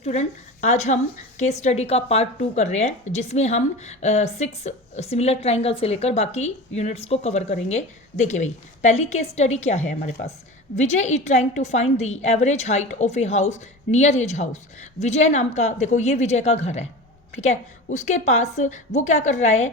Student, आज हम case study का पार्ट 2 कर रहे हैं जिसमें हम 6 सिमिलर ट्राइंगल से लेकर बाकी यूनिट्स को कवर करेंगे। देखिए भाई, पहली केस स्टडी क्या है हमारे पास। Vijay is trying to find the average height of a house near his house. Vijay नाम का, देखो ये विजय का घर है, ठीक है। उसके पास वो क्या कर रहा है,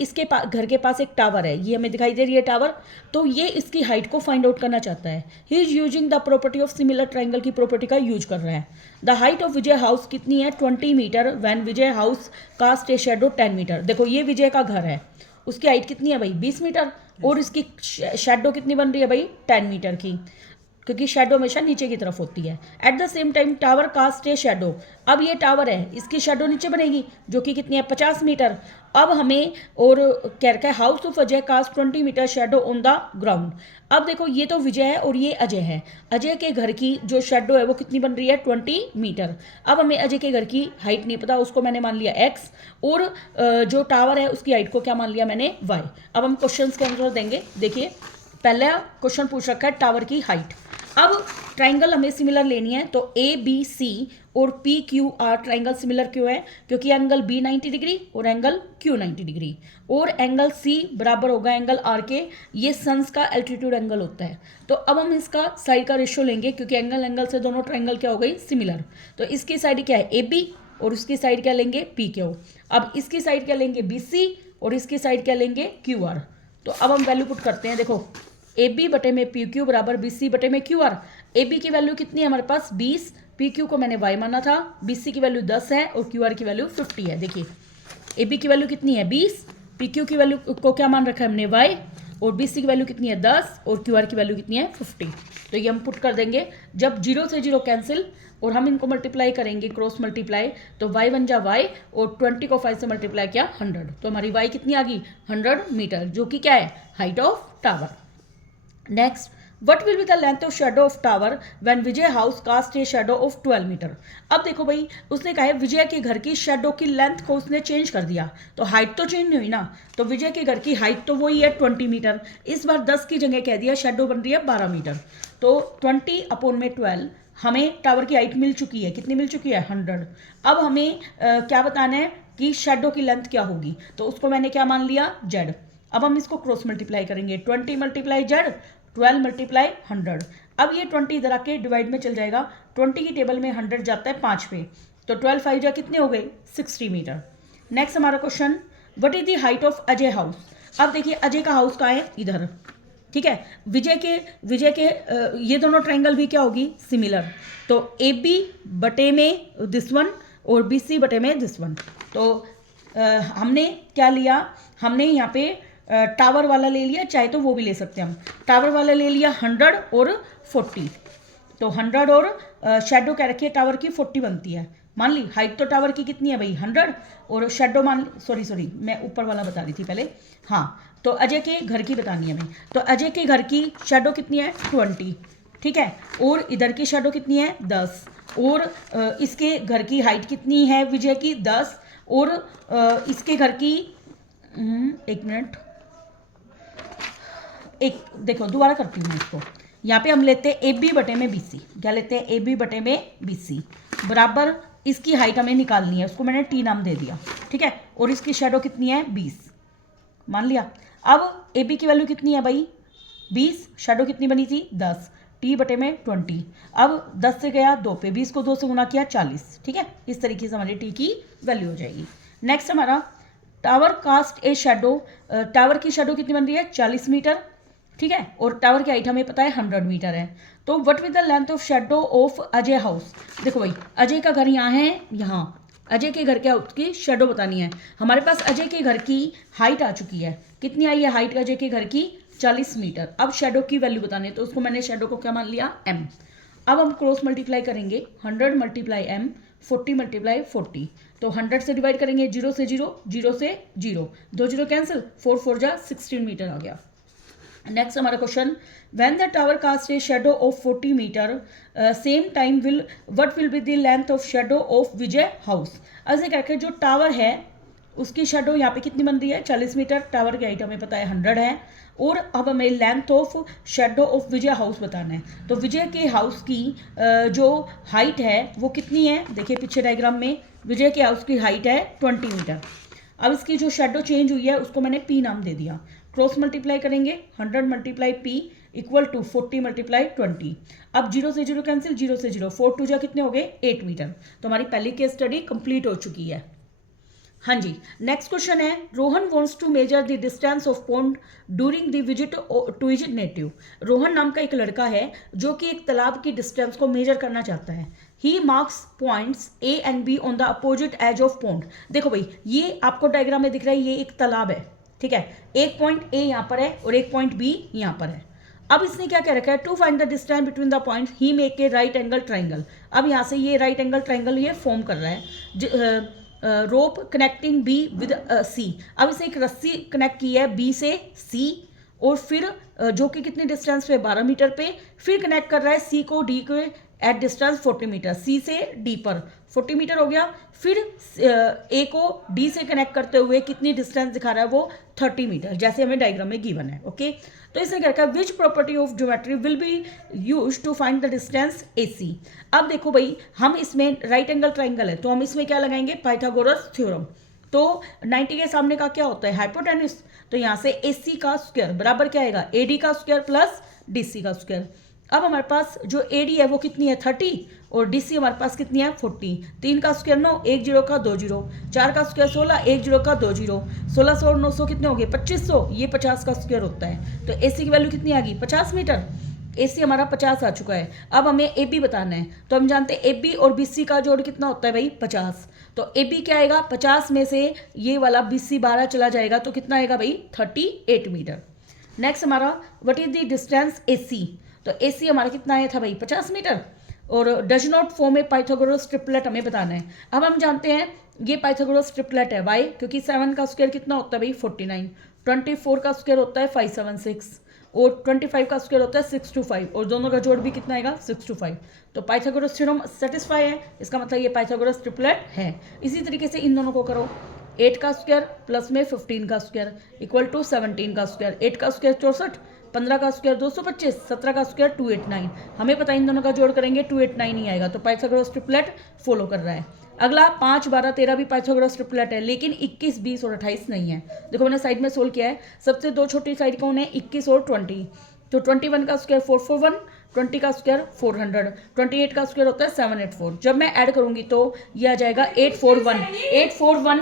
इसके पास घर के पास एक टावर है, ये हमें दिखाई दे रही है टावर, तो ये इसकी हाइट को फाइंड आउट करना चाहता है। He is using the property of similar triangle की प्रॉपर्टी का यूज कर रहा है। The height of Vijay house कितनी है, 20 meter, when Vijay house cast a shadow 10 meter. देखो ये विजय का घर है, उसकी हाइट कितनी है भाई, 20 मीटर, और इसकी शेडो कितनी बन रही है भाई, 10 मीटर की, क्योंकि शेडो हमेशा नीचे की तरफ होती है। At the same time tower cast a shadow, अब ये टावर है, इसकी शेडो नीचे बनेगी जो कि कितनी है, 50 मीटर। अब हमें और कह रखा है house of Ajay cast 20 meter shadow on the ground. अब देखो ये तो विजय है और ये अजय है, अजय के घर की जो शेडो है वो कितनी बन रही है, 20 मीटर। अब हमें अजय के घर की हाइट नहीं पता, उसको मैंने मान लिया x, और जो टावर है उसकी हाइट को क्या मान लिया मैंने, y। अब हम क्वेश्चन के आंसर देंगे। देखिए पहला क्वेश्चन पूछ रखा है टावर की हाइट। अब ट्राइंगल हमें सिमिलर लेनी है, तो ए बी सी और P Q R triangle similar क्यों है, क्योंकि एंगल बी 90 डिग्री और एंगल क्यू 90 डिग्री, और एंगल सी बराबर होगा एंगल आर के। ये सन्स का एल्टीट्यूड एंगल होता है। तो अब हम इसका साइड का रेशियो लेंगे, क्योंकि एंगल से दोनों ट्राइंगल क्या हो गई, सिमिलर। तो इसकी साइड क्या है, ए बी, और उसकी साइड क्या लेंगे, पी क्यू। अब इसकी साइड क्या लेंगे, बी सी, और इसकी साइड क्या लेंगे, क्यू आर। तो अब हम वैल्यू पुट करते हैं। देखो ए बी बटे में पी क्यू बराबर बी सी बटे में क्यू आर। ए बी की वैल्यू कितनी है हमारे पास, 20, पी क्यू को मैंने वाई माना था, बी सी की वैल्यू 10 है और क्यू आर की वैल्यू 50 है। देखिए ए बी की वैल्यू कितनी है, 20, पी क्यू की वैल्यू को क्या मान रखा है हमने, वाई, और बी सी की वैल्यू कितनी है, 10, और क्यू आर की वैल्यू कितनी है, 50। तो ये हम पुट कर देंगे। जब 0 से 0 कैंसिल और हम इनको मल्टीप्लाई करेंगे, क्रॉस मल्टीप्लाई, तो y बन जा y, और 20 को 5 से मल्टीप्लाई किया 100, तो हमारी y कितनी आ गई, 100 मीटर, जो कि क्या है, height of tower. Next, what will be the length of shadow of tower when Vijay house cast a shadow of 12 meter. अब देखो भाई, उसने कहा है विजय के घर की शेडो की लेंथ को उसने चेंज कर दिया, तो हाइट तो चेंज नहीं हुई ना। तो विजय के घर की हाइट तो वही है 20 मीटर, इस बार 10 की जगह कह दिया शेडो बन रही है 12 मीटर। तो 20/12 हमें टावर की हाइट मिल चुकी है, कितनी मिल चुकी है, 100। अब हमें क्या बताना है कि शेडो की लेंथ क्या होगी, तो उसको मैंने क्या मान लिया, z। अब हम इसको क्रॉस मल्टीप्लाई करेंगे, 20 मल्टीप्लाई z, 12 मल्टीप्लाई 100। अब ये 20 इधर आके डिवाइड में चल जाएगा, 20 की टेबल में 100 जाता है 5 पे, तो 12 5 जा कितने हो गए, 60 मीटर। नेक्स्ट हमारा question, what is the height of Ajay house. अब देखिए अजय का हाउस कहाँ है, इधर, ठीक है। विजय के ये दोनों ट्राइंगल भी क्या होगी, सिमिलर। तो ए बी बटे में दिस वन और बी सी बटे में दिस वन। तो हमने क्या लिया, हमने यहाँ पे टावर वाला ले लिया, चाहे तो वो भी ले सकते हैं हम। टावर वाला ले लिया 100 और 40, तो 100 और शेडो क्या रखी है टावर की, 40 बनती है, मान ली। हाइट तो टावर की कितनी है भाई, 100, और शेडो मान, सॉरी मैं ऊपर वाला बता रही थी पहले, हाँ। तो अजय के घर की बतानी है हमें, तो अजय के घर की शेडो कितनी है, 20, ठीक है, और इधर की शेडो कितनी है, 10, और इसके घर की हाइट कितनी है विजय की, 10, और इसके घर की, एक मिनट, एक देखो दोबारा करती हूँ मैं इसको। यहाँ पे हम लेते हैं ए बी बटे में बी सी, क्या लेते हैं, ए बी बटे में बी सी बराबर, इसकी हाइट हमें निकालनी है, उसको मैंने टी नाम दे दिया, ठीक है, और इसकी शेडो कितनी है, 20, मान लिया। अब ए बी की वैल्यू कितनी है भाई, 20, शेडो कितनी बनी थी, 10, टी बटे में 20। अब 10 से गया 2 पे, 20 को 2 से गुना किया 40, ठीक है। इस तरीके से हमारी टी की वैल्यू हो जाएगी। नेक्स्ट हमारा tower cast a shadow, tower की शेडो कितनी बन रही है, 40 मीटर, ठीक है, और टावर की हाइट हमें पता है 100 मीटर है। तो what with the length of shadow of Ajay house. देखो भाई अजय का घर यहाँ है, यहाँ अजय के घर के हाउस की शेडो बतानी है। हमारे पास अजय के घर की हाइट आ चुकी है, कितनी आई है हाइट अजय के घर की, 40 मीटर। अब शेडो की वैल्यू बतानी है, तो उसको मैंने शेडो को क्या मान लिया, m। अब हम क्रॉस मल्टीप्लाई करेंगे, 100 मल्टीप्लाई m, 40 मल्टीप्लाई 40, तो 100 से डिवाइड करेंगे, 0 से 0, 0 से 0, 2 0 कैंसिल, 4 4 जा 16 मीटर आ गया। नेक्स्ट हमारा question, when the tower cast a shadow of 40 meter same time what will be the length of shadow of Vijay house. ऐसे करके जो टावर है उसकी शेडो यहाँ पे कितनी बन रही है 40 मीटर, टावर की हाइट हमें पता है 100 है, और अब हमें length of shadow of Vijay house बताना है। तो विजय के हाउस की जो हाइट है वो कितनी है, देखिए पीछे डायग्राम में विजय के हाउस की हाइट है 20 मीटर। अब इसकी जो शेडो चेंज हुई है उसको मैंने पी नाम दे दिया, क्रॉस मल्टीप्लाई करेंगे 100 multiply P equal to 40 multiply 20। अब 0 से 0 कैंसिल, 0 से 0, 4 2 जा कितने हो गए 8 मीटर। तो हमारी पहली केस स्टडी कंप्लीट हो चुकी है। हाँ जी, नेक्स्ट क्वेश्चन है, Rohan wants to measure the distance of pond during the visit to his native. Rohan नाम का एक लड़का है जो कि एक तालाब की डिस्टेंस को मेजर करना चाहता है। He marks points A and B on the opposite edge of pond. देखो भाई, ये आपको डायग्राम में दिख रहा है, ये एक तालाब है, ठीक है, एक पॉइंट ए यहाँ पर है और एक पॉइंट बी यहाँ पर है। अब इसने क्या कह रखा है, to find the distance between the point he make a right angle triangle. अब यहाँ से ये राइट एंगल ट्राइंगल ये फॉर्म कर रहा है, rope connecting B with C. अब इसे एक रस्सी कनेक्ट की है बी से सी, और फिर जो कि कितनी डिस्टेंस पे 12 मीटर पे, फिर कनेक्ट कर रहा है सी को डी के एट डिस्टेंस 40 मीटर, सी से डी पर 40 मीटर हो गया। फिर ए को डी से कनेक्ट करते हुए कितनी डिस्टेंस दिखा रहा है वो 30 मीटर, जैसे हमें डायग्राम में गिवन है। ओके, तो इसने क्या रखा है, which property of geometry will be use to find the distance A C. अब देखो भाई, हम इसमें राइट एंगल ट्राइंगल है तो हम इसमें क्या लगाएंगे, पाइथागोरस थ्योरम। तो 90 के सामने का क्या होता है, हाइपोटेन्यूस। तो यहाँ से ए सी का स्क्वायर बराबर क्या आएगा, ए डी का स्क्वायर प्लस डी सी का स्क्वायर। अब हमारे पास जो ए डी है वो कितनी है 30, और डी सी हमारे पास कितनी है 40। 3 का स्क्वायर 9, 1 0 का 2 0, 4 का स्क्वायर 16, 1 0 का 2 0, 1600 और 900 कितने हो गए 2500, ये 50 का स्क्वायर होता है। तो ए सी की वैल्यू कितनी आ गई 50 मीटर, ए सी हमारा 50 आ चुका है। अब हमें ए बी बताना है, तो हम जानते हैं ए बी और बी सी का जोड़ कितना होता है भाई 50। तो ए बी क्या आएगा, 50 में से ये वाला बी सी 12 चला जाएगा तो कितना आएगा भाई 38 मीटर। नेक्स्ट हमारा what is the distance A सी। तो ए सी हमारा कितना आया था भाई 50 मीटर, और does not form A Pythagoras triplet हमें बताना है। अब हम जानते हैं ये पाइथागोरस ट्रिपलेट है, वाई क्योंकि 7 का स्क्वायर कितना होता है भाई 49, 24 का स्क्वायर होता है 576, और 25 का स्क्वायर होता है 625, और दोनों का जोड़ भी कितना आएगा 625। तो पाइथागोरस थ्योरम सेटिस्फाई है, इसका मतलब ये पाइथागोरस ट्रिपलेट है। इसी तरीके से इन दोनों को करो, 8 का स्क्वायर प्लस में 15 का स्क्वायर इक्वल टू 17 का स्क्वायर, 8 का स्क्वायर 64, 15 का स्क्वायर 225, 17 का स्क्वायर 289। हमें पता है इन दोनों का जोड़ करेंगे 289 ही आएगा, तो पाइथागोरस ट्रिपलेट फॉलो कर रहा है। अगला 5 12 13 भी पाइथागोरस ट्रिपलेट है, लेकिन 21 20 और 28 नहीं है। देखो मैंने साइड में सोल्व किया है, सबसे दो छोटी साइड कौन है 21 और 20। तो 21 का स्क्वायर 441, 20 का स्क्वायर 400, 28 का स्क्वायर होता है 784। जब मैं ऐड करूंगी तो ये आ जाएगा 841, 841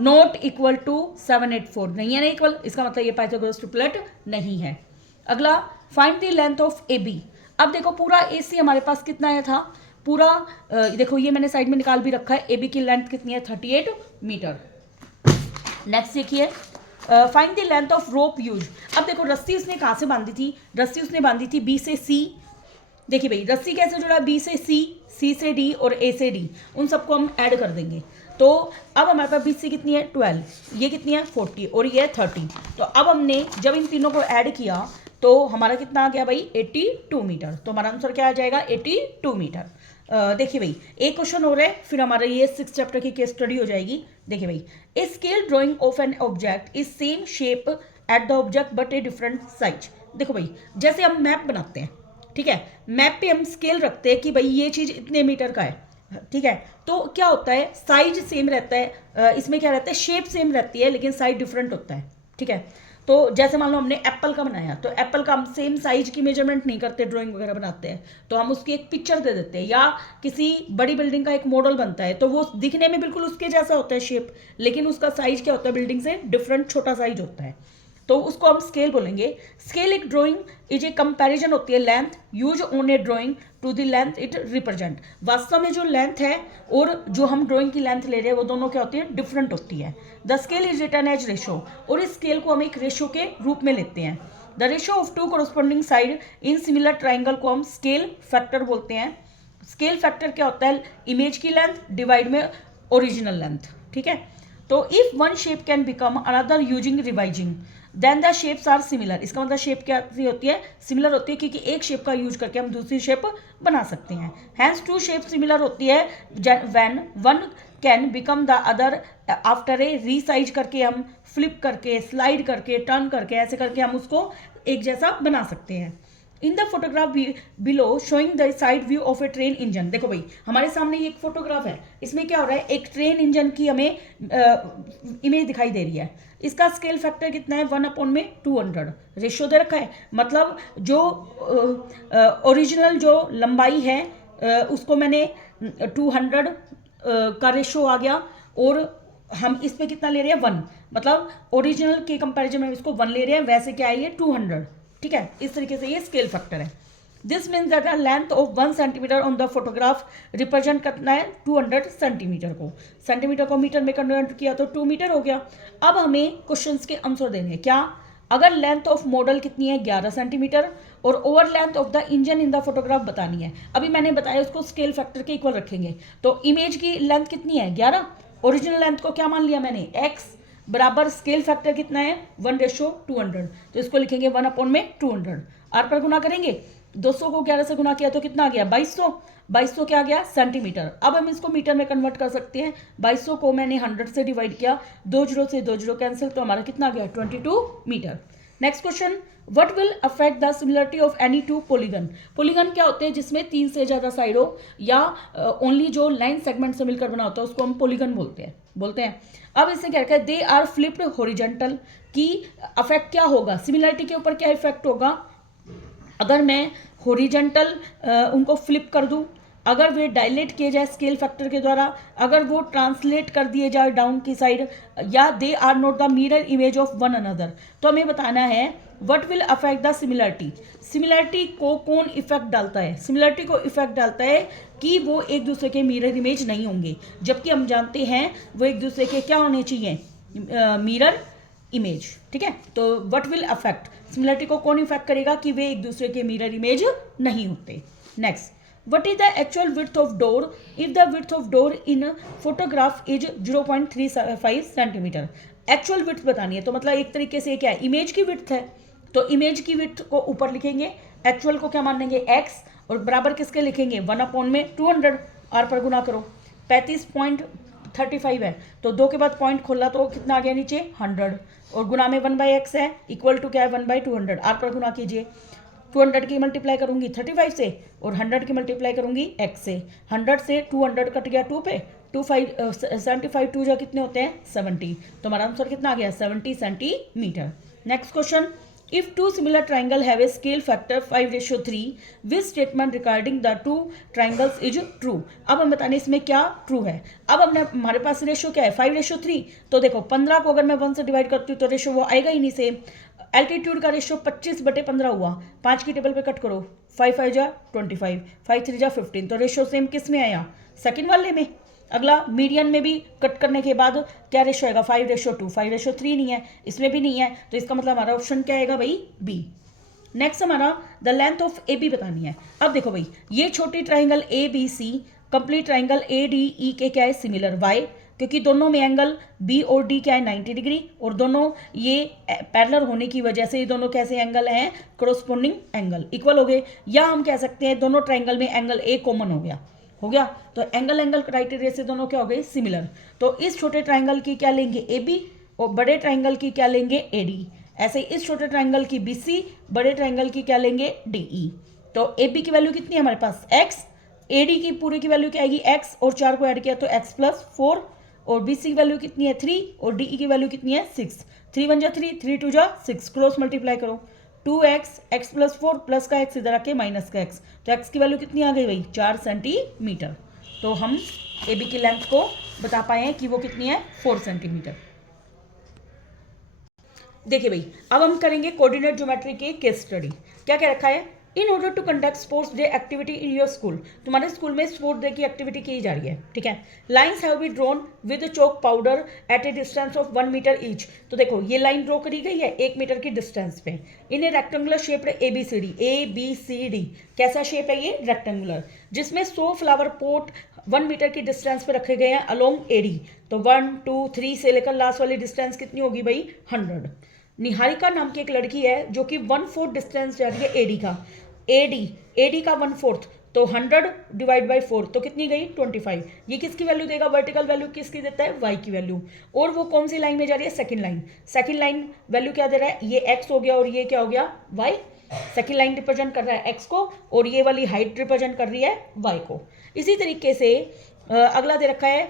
नॉट इक्वल टू 784, नहीं है ना इक्वल, इसका मतलब ये पाइथागोरस ट्रिपलेट नहीं है। अगला find the length of A B. अब देखो पूरा ए सी हमारे पास कितना आया था, पूरा देखो ये मैंने साइड में निकाल भी रखा है, ए बी की लेंथ कितनी है 38 मीटर। नेक्स्ट देखिए, find the length of rope use. अब देखो रस्सी उसने कहाँ से बांधी थी, रस्सी उसने बांधी थी बी से सी। देखिए भाई रस्सी कैसे जुड़ा, बी से सी, सी से डी और ए से डी, उन सबको हम ऐड कर देंगे। तो अब हमारे पास बी सी कितनी है 12, ये कितनी है 40 और ये है 30। तो अब हमने जब इन तीनों को ऐड किया तो हमारा कितना आ गया भाई 82 मीटर। तो हमारा आंसर क्या आ जाएगा 82 मीटर। देखिए भाई एक क्वेश्चन हो रहा है, फिर हमारा ये 6 चैप्टर की केस स्टडी हो जाएगी। देखिए भाई, a scale drying of an object is same shape at the object but a different size. देखो भाई जैसे हम मैप बनाते हैं, ठीक है, मैप पे हम स्केल रखते हैं कि भाई ये चीज़ इतने मीटर का है, ठीक है, तो क्या होता है साइज सेम रहता है, इसमें क्या रहता है शेप सेम रहती है लेकिन साइज डिफरेंट होता है, ठीक है। तो जैसे मान लो हमने एप्पल का बनाया, तो एप्पल का हम सेम साइज की मेजरमेंट नहीं करते, ड्राइंग वगैरह बनाते हैं तो हम उसकी एक पिक्चर दे देते हैं, या किसी बड़ी बिल्डिंग का एक मॉडल बनता है तो वो दिखने में बिल्कुल उसके जैसा होता है शेप, लेकिन उसका साइज क्या होता है बिल्डिंग से डिफरेंट छोटा साइज होता है, तो उसको हम स्केल बोलेंगे। स्केल एक ड्राइंग इज ए कंपैरिजन होती है length use on a drawing to the length it represent. वास्तव में जो लेंथ है और जो हम ड्राइंग की लेंथ ले रहे हैं वो दोनों क्या होती है डिफरेंट होती है। The scale is written as ratio, और इस स्केल को हम एक रेशो के रूप में लेते हैं। The ratio of two corresponding side in similar triangle को हम स्केल फैक्टर बोलते हैं। स्केल फैक्टर क्या होता है, इमेज की लेंथ डिवाइड में ओरिजिनल लेंथ, ठीक है। तो if one shape can become another using revising then the shapes are similar. इसका मतलब शेप क्या होती है सिमिलर होती है, क्योंकि एक शेप का यूज करके हम दूसरी शेप बना सकते हैं। हैंस टू शेप सिमिलर होती है when one can become the other after a resize करके, हम फ्लिप करके, स्लाइड करके, टर्न करके, ऐसे करके हम उसको एक जैसा बना सकते हैं। In the photograph below showing the side view of A train engine, देखो भाई हमारे सामने ये एक फोटोग्राफ है, इसमें क्या हो रहा है, एक ट्रेन इंजन की हमें इमेज दिखाई दे रही है। इसका स्केल फैक्टर कितना है, 1/200 रेशियो दे रखा है। मतलब जो ओरिजिनल जो लंबाई है उसको मैंने 200 का रेशियो आ गया, और हम इस पे कितना ले रहे हैं, 1, मतलब ओरिजिनल के कंपैरिजन में इसको 1 ले रहे हैं, वैसे क्या है ये 200, ठीक है। इस तरीके से ये स्केल फैक्टर है। This means that length of 1 centimetre on the photograph represent करना है 200 सेंटीमीटर को, सेंटीमीटर को मीटर में कन्वर्ट किया तो 2 मीटर हो गया। अब हमें क्वेश्चंस के आंसर देने हैं। क्या, अगर लेंथ ऑफ मॉडल कितनी है 11 सेंटीमीटर, और over length of the engine in the photograph बतानी है। अभी मैंने बताया उसको स्केल फैक्टर के इक्वल रखेंगे, तो इमेज की लेंथ कितनी है 11, ओरिजिनल लेंथ को क्या मान लिया मैंने x, बराबर स्केल फैक्टर कितना है 1/200, तो इसको लिखेंगे 1/200, आर पर गुना करेंगे, 200 को 11 से गुना किया तो कितना आ गया 2200 क्या आ गया सेंटीमीटर। अब हम इसको मीटर में कन्वर्ट कर सकते हैं। 2200 को मैंने 100 से डिवाइड किया, 2 जीरो से 2 जीरो कैंसिल, तो हमारा कितना आ गया 22 meter. Next question, what will affect the similarity of any two polygon. Polygon क्या होते हैं, जिसमें 3 से ज़्यादा साइड हो, या ओनली जो लाइन सेगमेंट से मिलकर बना होता है उसको हम पॉलीगन बोलते हैं। अब इससे क्या है, दे आर फ्लिप्ड हॉरिजॉन्टल, की अफेक्ट क्या होगा, सिमिलरिटी के ऊपर क्या इफेक्ट होगा, अगर मैं हॉरिजॉन्टल उनको फ्लिप कर दूं, अगर वे डायलेट किए जाए स्केल फैक्टर के द्वारा, अगर वो ट्रांसलेट कर दिए जाए डाउन की साइड, या they are not the mirror image of one another, तो हमें बताना है what will affect the similarity. Similarity को कौन इफेक्ट डालता है, सिमिलरिटी को इफेक्ट डालता है कि वो एक दूसरे के मिरर इमेज नहीं होंगे, जबकि हम जानते हैं वो एक दूसरे के क्या होने चाहिए, मिरर इमेज, ठीक है। तो व्हाट विल अफेक्ट, सिमिलरिटी को कौन इफेक्ट करेगा कि वे एक दूसरे के मिरर इमेज नहीं होते। Next, what is the actual width of door if the width of door in photograph is 0.35 cm। Actual width बतानी है, तो मतलब एक तरीके से क्या है, इमेज की विड्थ है, तो इमेज की विड्थ को ऊपर लिखेंगे, एक्चुअल को क्या मान लेंगे x, और बराबर किसके लिखेंगे 1/200, आर पर गुना करो, 35.35 है, तो 2 के बाद पॉइंट खोला तो कितना आ गया नीचे 100, और गुना में 1/x है, इक्वल टू क्या है 1/200, आर पर गुना कीजिए, 200 की मल्टीप्लाई करूंगी 35 से, और 100 की मल्टीप्लाई करूंगी x से, 100 से 200 कट गया 2 पे, 75 2 जो कितने होते हैं 70, तो हमारा आंसर कितना आ गया 70 centimetre. Next question, if two similar triangle have a scale factor 5/3, which statement regarding the two triangles is true. अब हम बताने इसमें क्या ट्रू है। अब हमने हमारे पास रेशियो क्या है 5/3, तो देखो 15 को अगर मैं 1 से डिवाइड करती हूँ तो रेशियो वो आएगा ही नहीं सेम। एल्टीट्यूड का रेशियो 25/15 हुआ, 5 की टेबल पे कट करो, 5 5 जा 25, 5 3 जा 15, तो रेशियो सेम किस में आया, सेकंड वाले में। अगला मीडियन में भी कट करने के बाद क्या रेशियो आएगा 5/2, 5/3 नहीं है, इसमें भी नहीं है, तो इसका मतलब हमारा ऑप्शन क्या आएगा भाई बी। नेक्स्ट हमारा the length of A B बतानी है। अब देखो भाई ये छोटी triangle A B C complete triangle A D E के क्या है सिमिलर, वाई, क्योंकि दोनों में एंगल बी और डी क्या है 90 डिग्री, और दोनों ये पैरेलल होने की वजह से ये दोनों कैसे एंगल हैं, कोरोस्पोंडिंग एंगल इक्वल हो गए, या हम कह सकते हैं दोनों ट्राइंगल में एंगल ए कॉमन हो गया, तो एंगल क्राइटेरिया से दोनों क्या हो गए सिमिलर। तो इस छोटे ट्राइंगल की क्या लेंगे ए बी, और बड़े ट्राइंगल की क्या लेंगे ए डी, ऐसे ही इस छोटे ट्राइंगल की बी सी, बड़े ट्राइंगल की क्या लेंगे डी ई। तो ए बी की वैल्यू कितनी है हमारे पास x, ए डी की पूरी की वैल्यू क्या आएगी x, और 4 को ऐड किया तो x + 4, और बी सी की वैल्यू कितनी है 3, और डी ई की वैल्यू कितनी है 6, 3 1 जा 3, 3 2 जा 6, क्रॉस मल्टीप्लाई करो, 2x, x + 4 प्लस का x इधर आके माइनस का x, तो x की वैल्यू कितनी आ गई भाई 4 सेंटीमीटर। तो हम ए बी की लेंथ को बता पाए हैं कि वो कितनी है 4 सेंटीमीटर। देखिए भाई अब हम करेंगे कोऑर्डिनेट ज्योमेट्री के केस स्टडी। क्या क्या रखा है, in order to conduct sports day activity in your school, तुम्हारे स्कूल में स्पोर्ट्स डे की एक्टिविटी की जा रही है, ठीक है। Lines have be drawn with chalk powder at a distance of 1 meter each, तो देखो ये लाइन ड्रॉ करी गई है 1 मीटर की डिस्टेंस पे, in a rectangular shape A B C D, कैसा शेप है ये रेक्टेंगुलर, जिसमें 100 फ्लावर पोट 1 मीटर की डिस्टेंस पे रखे गए हैं अलोंग एडी, तो 1 2 3 से लेकर लास्ट वाली डिस्टेंस कितनी होगी भाई 100। निहारिका नाम की एक लड़की है जो कि 1/4 डिस्टेंस जा रही है एडी का, एडी का 1/4, तो 100 डिवाइड बाई 4 तो कितनी गई 25। ये किसकी वैल्यू देगा, वर्टिकल वैल्यू किसकी देता है, y की वैल्यू। और वो कौन सी लाइन में जा रही है, second line. Second line value क्या दे रहा है, ये x हो गया और ये क्या हो गया y। सेकंड लाइन रिप्रेजेंट कर रहा है x को और ये वाली हाइट रिप्रेजेंट कर रही है y को। इसी तरीके से अगला दे रखा है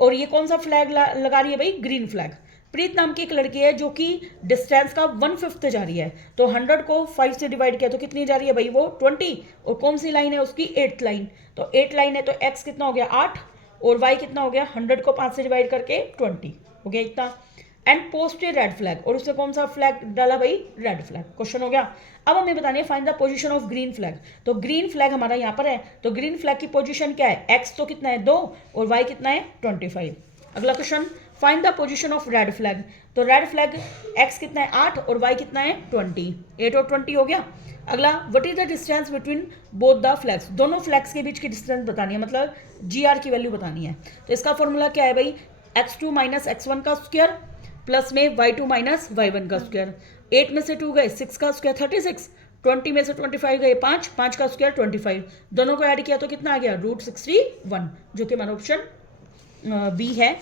और ये कौन सा फ्लैग लगा रही है भाई, ग्रीन फ्लैग। प्रीत नाम की एक लड़की है जो कि डिस्टेंस का 1/5 जा रही है, तो 100 को 5 से डिवाइड किया तो कितनी जा रही है भाई, वो 20। और कौन सी लाइन है उसकी, 8th लाइन। तो 8 लाइन है तो x कितना हो गया 8 और y कितना हो गया, 100 को 5 से डिवाइड करके 20 हो गया इतना। And post A red flag, और उसने कौन सा फ्लैग डाला भाई, रेड फ्लैग। क्वेश्चन हो गया। अब हमें बतानी है find the position of green flag. तो ग्रीन फ्लैग हमारा यहाँ पर है, तो ग्रीन फ्लैग की पोजीशन क्या है, x तो कितना है 2 और y कितना है 25। अगला question, find the position of red flag. तो रेड फ्लैग x कितना है 8 और y कितना है 20, 8 और 20 हो गया। अगला, what is the distance between both the flags, दोनों फ्लैग्स के बीच की डिस्टेंस बतानी है, मतलब GR की वैल्यू बतानी है। तो इसका फॉर्मूला क्या है भाई, x2 माइनस x1 का स्क्वायर प्लस में y2 माइनस y1 का स्क्वायर। 8 में से 2 गए, 6 का स्क्वायर 36, 20 में से 25 गए 5, 5 का स्क्वायर 25, दोनों को ऐड किया तो कितना आ गया √61, जो कि हमारा ऑप्शन बी है।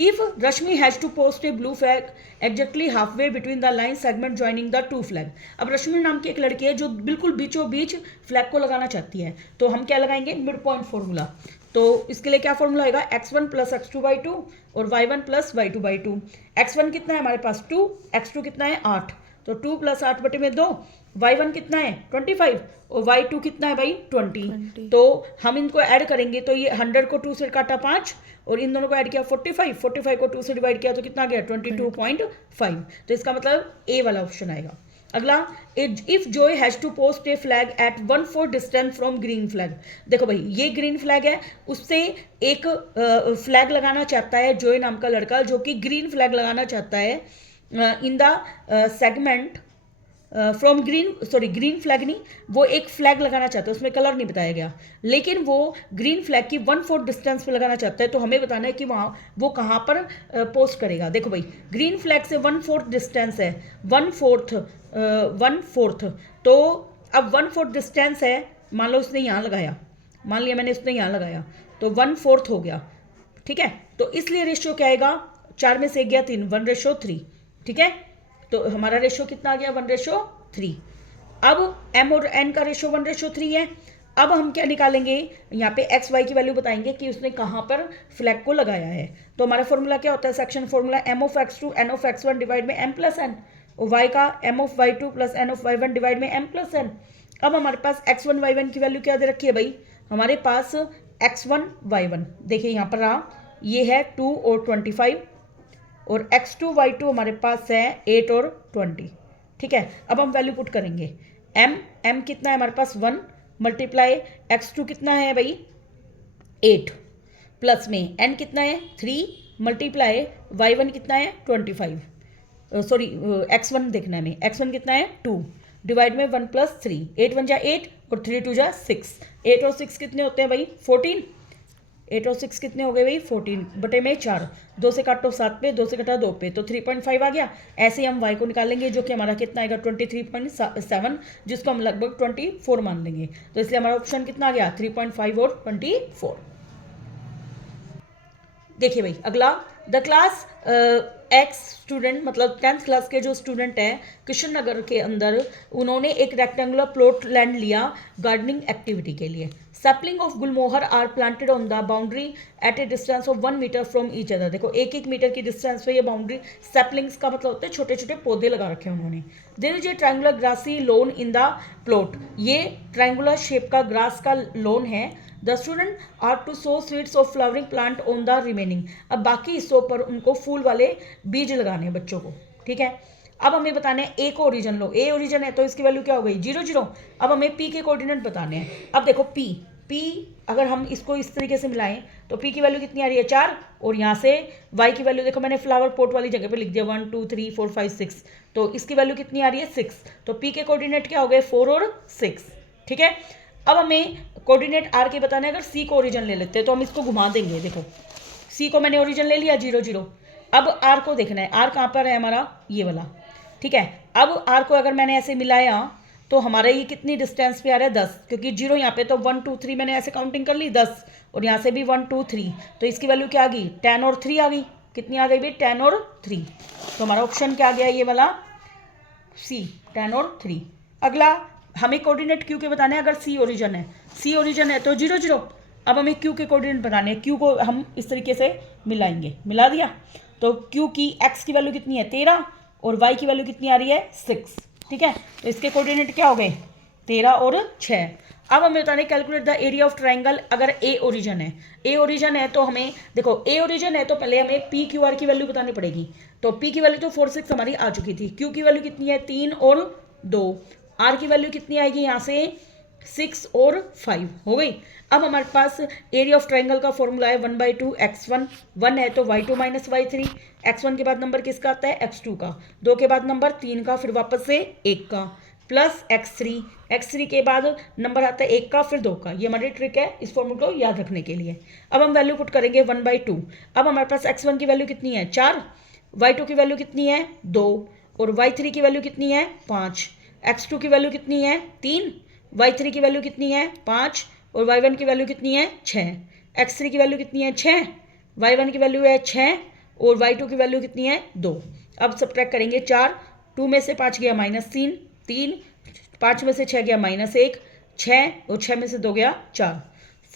If Rashmi has to post a blue flag exactly half way between the line segment joining the 2 flag. अब रश्मि नाम की एक लड़की है जो बिल्कुल बीचों बीच फ्लैग को लगाना चाहती है, तो हम क्या लगाएंगे, मिड पॉइंट फॉर्मूला। तो इसके लिए क्या फॉर्मूला होगा, x1 प्लस x2/2 और y1 प्लस y2/2। x1 कितना है हमारे पास 2, x2 कितना है 8, तो 2 प्लस 8 बटे में 2, y1 कितना है 25 और y2 कितना है भाई 20। तो हम इनको ऐड करेंगे तो ये 100 को 2 से काटा 5 और इन दोनों को ऐड किया 45, 45 को 2 से डिवाइड किया तो कितना गया 22.5। तो इसका मतलब ए वाला ऑप्शन आएगा। अगला, if Joy has to post a flag at 1/4 distance from green flag. देखो भाई ये ग्रीन फ्लैग है, उससे एक फ्लैग लगाना चाहता है जॉय नाम का लड़का, जो कि ग्रीन फ्लैग लगाना चाहता है in the segment from green flag नहीं, वो एक फ्लैग लगाना चाहता है, उसमें कलर नहीं बताया गया, लेकिन वो ग्रीन फ्लैग की 1/4 डिस्टेंस पे लगाना चाहता है। तो हमें बताना है कि वहाँ वो कहाँ पर पोस्ट करेगा। देखो भाई ग्रीन फ्लैग से 1/4 डिस्टेंस है, 1/4 तो अब 1/4 डिस्टेंस है, मान लो उसने यहाँ लगाया, मान लिया मैंने उसने यहाँ लगाया तो 1/4 हो गया, ठीक है। तो इसलिए रेशियो क्या आएगा, 4 में से 1 गया 3, 1/3, ठीक है। तो हमारा रेशियो कितना आ गया 1/3। अब m और n का रेशियो 1/3 है। अब हम क्या निकालेंगे, यहाँ पे x y की वैल्यू बताएंगे कि उसने कहाँ पर फ्लैग को लगाया है। तो हमारा फॉर्मूला क्या होता है, section formula m of x2 n of x1 divide में m प्लस n, और y का m of y2 plus n of y1 divide में m प्लस n। अब हमारे पास x1 y1 की वैल्यू क्या दे रखी है भाई, हमारे पास x1 y1 देखिए यहाँ पर रहा, ये है 2 और 25 और x2 y2 हमारे पास है 8 और 20, ठीक है। अब हम वैल्यू पुट करेंगे, m कितना है हमारे पास 1 मल्टीप्लाई x2 कितना है भाई 8 प्लस में n कितना है 3 मल्टीप्लाई y1 कितना है 25, सॉरी x1 देखना है, में x1 कितना है 2 डिवाइड में 1 प्लस 3, 8 1 जा 8 और 3 2 जा 6, 8 और 6 कितने होते हैं भाई 14, 8 और 6 कितने हो गए भाई 14 बटे में 4, 2 से काटो 7 पे, 2 से काटा 2 पे, तो 3.5 आ गया। ऐसे ही हम y को निकालेंगे जो कि हमारा कितना आएगा 23.7, जिसको हम लगभग 24 मान लेंगे। तो इसलिए हमारा ऑप्शन कितना आ गया 3.5 और 24। देखिए भाई अगला, द क्लास एक्स स्टूडेंट मतलब 10th क्लास के जो स्टूडेंट हैं किशन नगर के अंदर, उन्होंने एक रेक्टेंगुलर प्लॉट लैंड लिया गार्डनिंग एक्टिविटी के लिए। Sapling of gulmohar are planted on the boundary at a distance of 1 meter from each other. देखो 1 मीटर की डिस्टेंस पे ये बाउंड्री, सैपलिंग्स का मतलब होता है छोटे छोटे पौधे लगा रखे हैं उन्होंने। There is a triangular grassy lawn in the plot, ये ट्रायंगुलर शेप का ग्रास का लॉन है। The student are to sow seeds of flowering plant on the remaining, अब बाकी हिस्सों पर उनको फूल वाले बीज लगाने हैं बच्चों को, ठीक है। अब हमें बताना है ए को ओरिजिन लो, ए ओरिजिन है तो इसकी वैल्यू क्या हो गई 0 0। अब हमें पी के कोऑर्डिनेट बताने हैं। अब देखो पी अगर हम इसको इस तरीके से मिलाएं तो पी की वैल्यू कितनी आ रही है 4, और यहाँ से वाई की वैल्यू देखो मैंने फ्लावर पोट वाली जगह पे लिख दिया 1 2 3 4 5 6, तो इसकी वैल्यू कितनी आ रही है 6। तो पी के कोऑर्डिनेट क्या हो गए 4 और 6, ठीक है। अब हमें कोऑर्डिनेट आर के बताना है। अगर सी को ओरिजिन ले लेते हैं तो हम इसको घुमा देंगे, देखो सी को मैंने ओरिजिन ले लिया 0 0। अब आर को देखना है, आर कहाँ पर है हमारा ये वाला, ठीक है। अब आर को अगर मैंने ऐसे मिलाया तो हमारा ये कितनी डिस्टेंस पे आ रहा है 10, क्योंकि जीरो यहाँ पे तो 1 2 3 मैंने ऐसे काउंटिंग कर ली 10, और यहाँ से भी 1 2 3, तो इसकी वैल्यू क्या आ गई 10 और 3 आ गई। कितनी आ गई भाई 10 और 3, तो हमारा ऑप्शन क्या आ गया ये वाला सी 10 और 3। अगला हमें कोऑर्डिनेट क्यू के बताने हैं। अगर सी ओरिजिन है, सी ओरिजिन है तो 0 0। अब हमें क्यू के कोऑर्डिनेट बताने हैं। क्यू को हम इस तरीके से मिलाएंगे, मिला दिया तो क्यू की एक्स की वैल्यू कितनी है 13 और वाई की वैल्यू कितनी आ रही है 6, ठीक है। तो इसके कोऑर्डिनेट क्या हो गए 13 और 6। अब हमें बताने calculate the area of triangle. अगर ए ओरिजिन है, ए ओरिजिन है तो हमें देखो ए ओरिजिन है तो पहले हमें पी क्यू आर की वैल्यू बतानी पड़ेगी। तो पी की वैल्यू तो 4 6 हमारी आ चुकी थी। क्यू की वैल्यू कितनी है 3 और 2। आर की वैल्यू कितनी आएगी यहाँ से 6 और 5 हो गई। अब हमारे पास एरिया ऑफ ट्राइंगल का फॉर्मूला है 1/2 x1, 1 है तो y2 माइनस y3, x1 के बाद नंबर किसका आता है x2 का, 2 के बाद नंबर 3 का, फिर वापस से 1 का, प्लस x3 के बाद नंबर आता है 1 का फिर 2 का। ये हमारी ट्रिक है इस फॉर्मूले को याद रखने के लिए। अब हम वैल्यू पुट करेंगे 1/2। अब हमारे पास x1 की वैल्यू कितनी है 4, y2 की वैल्यू कितनी है 2 और y3 की वैल्यू कितनी है 5, x2 की वैल्यू कितनी है 3, y3 की वैल्यू कितनी है 5 और y1 की वैल्यू कितनी है 6, x3 की वैल्यू कितनी है 6, y1 की वैल्यू है 6 और y2 की वैल्यू कितनी है 2। अब सब्ट्रैक्ट करेंगे 4, 2 में से 5 गया -3, 3, 5 में से 6 गया -1, 6 और 6 में से 2 गया 4,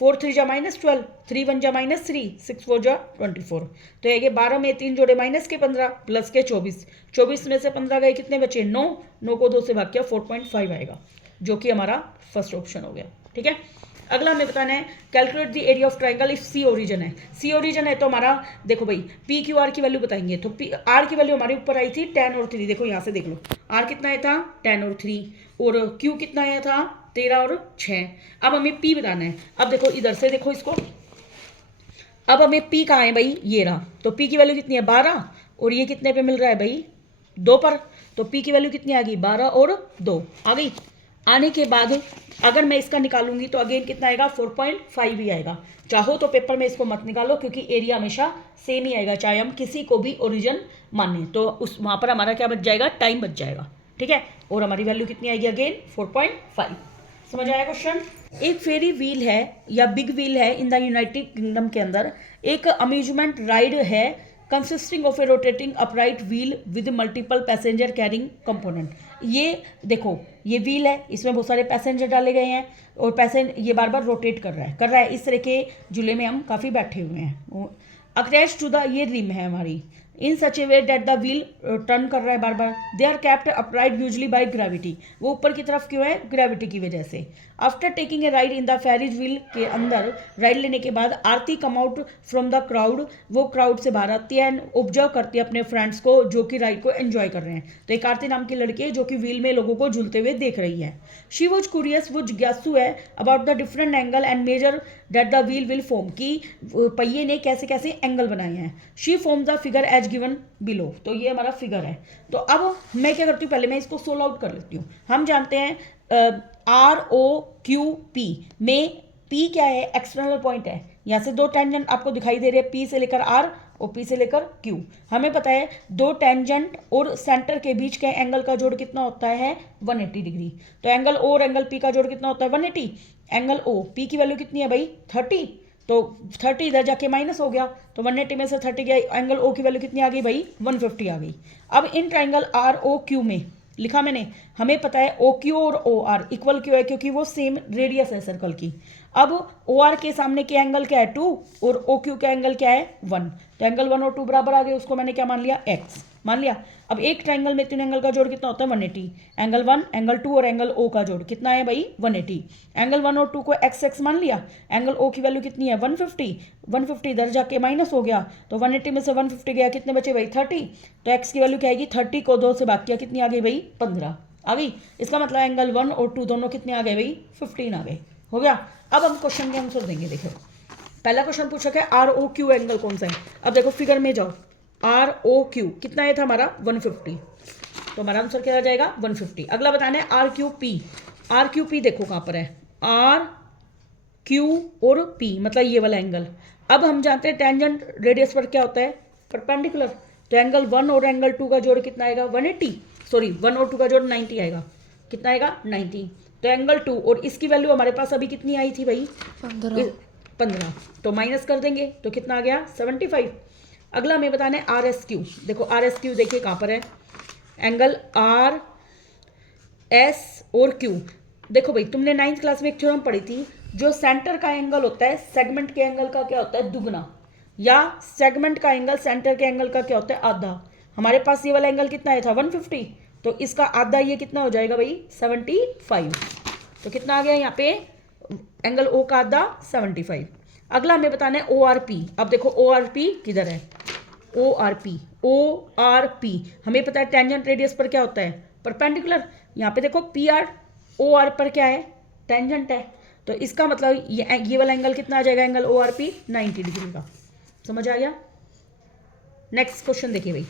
4 3 जा -12, 3 1 जा -3, 6 4 जा 24। तो ये 12 में 3 जोड़े माइनस के 15 प्लस के 24, 24 में से 15 गए कितने बचे 9, 9 को 2 से भाग किया 4.5 आएगा, जो कि हमारा फर्स्ट ऑप्शन हो गया, ठीक है। अगला हमें बताना है calculate the area of triangle if C origin है। सी ओरिजिन है तो हमारा देखो भाई पी क्यू आर की वैल्यू बताएंगे। तो पी आर की वैल्यू हमारे ऊपर आई थी 10 और 3, देखो यहाँ से देख लो आर कितना आया था 10 और 3 और क्यू कितना आया था 13 और 6। अब हमें पी बताना है। अब देखो इधर से देखो इसको, अब हमें पी कहाँ है भाई ये रहा, तो पी की वैल्यू कितनी है 12 और ये कितने पे मिल रहा है भाई 2 पर, तो पी की वैल्यू कितनी आ गई 12 और 2 आ गई। आने के बाद अगर मैं इसका निकालूंगी तो अगेन कितना आएगा 4.5 ही आएगा। चाहो तो पेपर में इसको मत निकालो क्योंकि एरिया हमेशा सेम ही आएगा चाहे हम किसी को भी ओरिजिन माने, तो उस वहाँ पर हमारा क्या बच जाएगा टाइम बच जाएगा, ठीक है। और हमारी वैल्यू कितनी आएगी अगेन 4.5। समझ आया क्वेश्चन। एक फेरी व्हील है या बिग व्हील है इन द यूनाइटेड किंगडम के अंदर एक अम्यूजमेंट राइड है consisting of A rotating upright wheel with multiple passenger carrying component. ये देखो ये व्हील है, इसमें बहुत सारे पैसेंजर डाले गए हैं और ये बार बार रोटेट कर रहा है। इस तरह के झूले में हम काफ़ी बैठे हुए हैं। अटैच टू द ये रिम है हमारी in such a way that the wheel turn कर रहा है बार बार। They are kept upright usually by gravity, वो ऊपर की तरफ क्यों है ग्रेविटी की वजह से। After taking a ride in the Ferris wheel के अंदर राइड लेने के बाद Aarti come out from the crowd, वो क्राउड से बाहर आती है एंड ऑब्जर्व करती है अपने फ्रेंड्स को जो कि राइड को एंजॉय कर रहे हैं। तो एक आरती नाम की लड़की है जो कि व्हील में लोगों को झूलते हुए देख रही है। शी वॉज क्यूरियस, वो जिज्ञासु है about the different angle and measure that the wheel will form, की पहिए ने कैसे कैसे एंगल बनाए हैं। She form the figure as given below, तो ये हमारा फिगर है। तो अब मैं क्या करती हूँ पहले मैं इसको सोल्व आउट कर लेती हूँ। हम जानते हैं ROQP में P क्या है एक्सटर्नल पॉइंट है, यहाँ से दो टेंजेंट आपको दिखाई दे रहे हैं P से लेकर R और P से लेकर Q। हमें पता है दो टेंजेंट और सेंटर के बीच के एंगल का जोड़ कितना होता है 180 डिग्री। तो एंगल O और एंगल P का जोड़ कितना होता है 180। एंगल O P की वैल्यू कितनी है भाई 30, तो 30 इधर जाके माइनस हो गया तो 180 में से 30 गया, एंगल O की वैल्यू कितनी आ गई भाई 150 आ गई। अब इन ट्राइंगल ROQ में लिखा मैंने, हमें पता है OQ और OR इक्वल क्यों है क्योंकि वो सेम रेडियस है सर्कल की। अब OR के सामने के एंगल क्या है 2 और OQ का एंगल क्या है 1, तो एंगल 1 और 2 बराबर आ गए, उसको मैंने क्या मान लिया x मान लिया। अब एक ट्राइंगल में तीन एंगल का जोड़ कितना होता है 180, एंगल 1 एंगल 2 और एंगल O का जोड़ कितना है भाई 180। एंगल 1 और 2 को x मान लिया, एंगल O की वैल्यू कितनी है 150, 150 इधर जाके माइनस हो गया तो 180 में से 150 गया कितने बचे भाई 30, तो x की वैल्यू क्या आएगी 30 को 2 से भाग किया कितनी आ गई भाई 15 आ गई। इसका मतलब एंगल 1 और 2 दोनों कितने आ गए भाई 15 आ गए, हो गया। अब हम क्वेश्चन के आंसर देंगे। देखो पहला क्वेश्चन पूछा है ROQ एंगल कौन सा है। अब देखो फिगर में जाओ ROQ कितना आया था हमारा 150, तो हमारा आंसर क्या आ जाएगा 150। अगला बताना है RQP। RQP देखो कहाँ पर है RQ और P मतलब ये वाला एंगल। अब हम जानते हैं टेंजेंट रेडियस पर क्या होता है परपेंडिकुलर, तो एंगल 1 और एंगल 2 का जोड़ कितना आएगा 180, सॉरी 1 और 2 का जोड़ 90 आएगा, कितना आएगा 90। तो एंगल 2 और इसकी वैल्यू हमारे पास अभी कितनी आई थी भाई 15, तो माइनस कर देंगे तो कितना आ गया 75। अगला हमें बताना है आर एस क्यू। देखो आर एस क्यू देखिए कहाँ पर है, एंगल आर एस और क्यू। देखो भाई तुमने 9th क्लास में एक थ्योरम पढ़ी थी, जो सेंटर का एंगल होता है सेगमेंट के एंगल का क्या होता है दुगना, या सेगमेंट का एंगल सेंटर के एंगल का क्या होता है आधा। हमारे पास ये वाला एंगल कितना आया था 150, तो इसका आधा ये कितना हो जाएगा भाई 75। तो कितना आ गया यहाँ पे एंगल ओ का आधा 75। अगला हमें बताना है ओ आर पी। अब देखो ओ आर पी किधर है, O R P, O R P हमें पता है टेंजेंट रेडियस पर क्या होता है परपेंडिकुलर। यहाँ पे देखो पी आर ओ आर पर क्या है टेंजेंट है, तो इसका मतलब ये वाला एंगल कितना आ जाएगा angle O R P 90 degree का। समझ आ गया। नेक्स्ट क्वेश्चन देखिए भाई,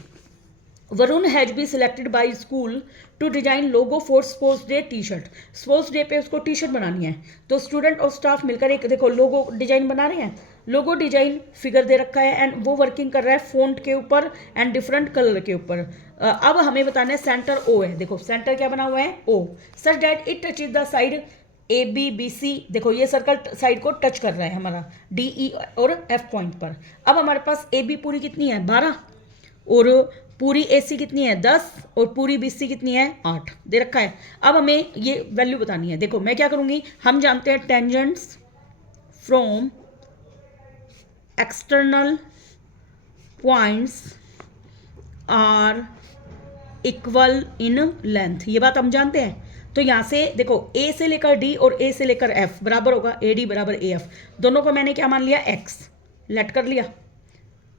Varun has be selected by school to design logo for sports day T shirt. Sports day पे उसको टी शर्ट बनानी है, तो स्टूडेंट और स्टाफ मिलकर एक देखो लोगो डिजाइन बना रहे हैं। लोगो डिजाइन फिगर दे रखा है एंड वो वर्किंग कर रहा है फोंट के ऊपर एंड डिफरेंट कलर के ऊपर। अब हमें बताना है सेंटर ओ है। देखो सेंटर क्या बना हुआ है O, such that it touches the side A B B C. देखो ये सर्कल साइड को टच कर रहा है हमारा डी ई और एफ पॉइंट पर। अब हमारे पास ए बी पूरी कितनी है 12 और पूरी ए सी कितनी है 10 और पूरी बी सी कितनी है 8 दे रखा है। अब हमें ये वैल्यू बतानी है। देखो मैं क्या करूँगी, हम जानते हैं tangents from external points are equal in length, ये बात हम जानते हैं। तो यहाँ से देखो ए से लेकर डी और ए से लेकर एफ बराबर होगा ए डी बराबर ए एफ। दोनों को मैंने क्या मान लिया एक्स, लेट कर लिया,